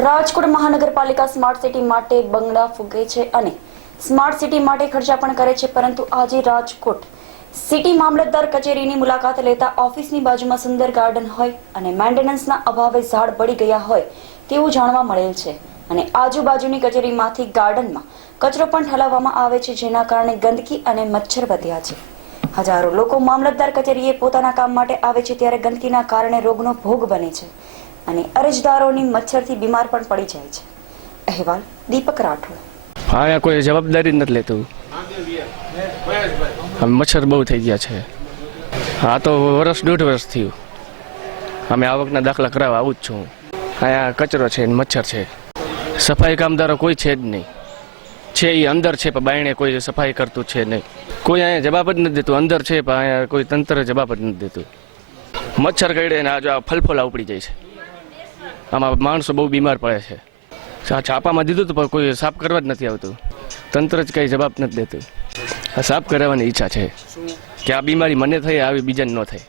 રાજકોટ મહાનગરપાલિકા smart city માટે બંગલા ફૂગે છે અને સ્માર્ટ સિટી માટે ખર્ચા પણ કરે છે, પરંતુ આજે રાજકોટ સિટી મામલતદાર કચેરીની મુલાકાત લેતા ઓફિસની બાજુમાં સુંદર ગાર્ડન હોય અને મેન્ટેનન્સના અભાવે ઝાડ પડી ગયા હોય તેવું જાણવા મળેલ છે. અને આજુબાજુની કચેરીમાંથી ગાર્ડનમાં કચરો પણ ઠલાવવામાં આવે છે, જેના કારણે ગંદકી અને મચ્છર વધ્યા છે. હજારો લોકો મામલતદાર કચેરીએ પોતાના કામ માટે આવે છે, ત્યારે ગંદકીના કારણે રોગનો ભોગ બને છે. અને અરજદારોની મચ્છરથી બીમાર પણ પડી જાય છે. અહેવાલ દીપક રાઠોડ. હા કોઈ જવાબદારી જ નથી લેતું. મચ્છર બહુ થઈ ગયા છે. હા, તો વર્ષ દોઢ વર્ષ થયું. અમે આવકના દાખલા કરાવવા આવું જ છું. અહીંયા કચરો છે મચ્છર છે. સફાઈ કામદારો કોઈ છે જ નહીં. છે એ અંદર છે, પણ બાયણે કોઈ સફાઈ કરતું છે નહીં. કોઈ અહીંયા જવાબ જ નથી દેતું. અંદર છે, પણ અહીંયા કોઈ તંત્ર જવાબ જ નથી દેતું. મચ્છર કરડે ને આ જો આ ફલફોલા ઉપડી જાય છે. આમાં માણસો બહુ બીમાર પડે છે. છાપામાં દીધું હતું પણ કોઈ સાફ કરવા જ નથી આવતું. તંત્ર જ કંઈ જવાબ નથી દેતું. આ સાફ કરાવવાની ઈચ્છા છે. કે આ બીમારી મને થઈ આવી બીજાને ન થાય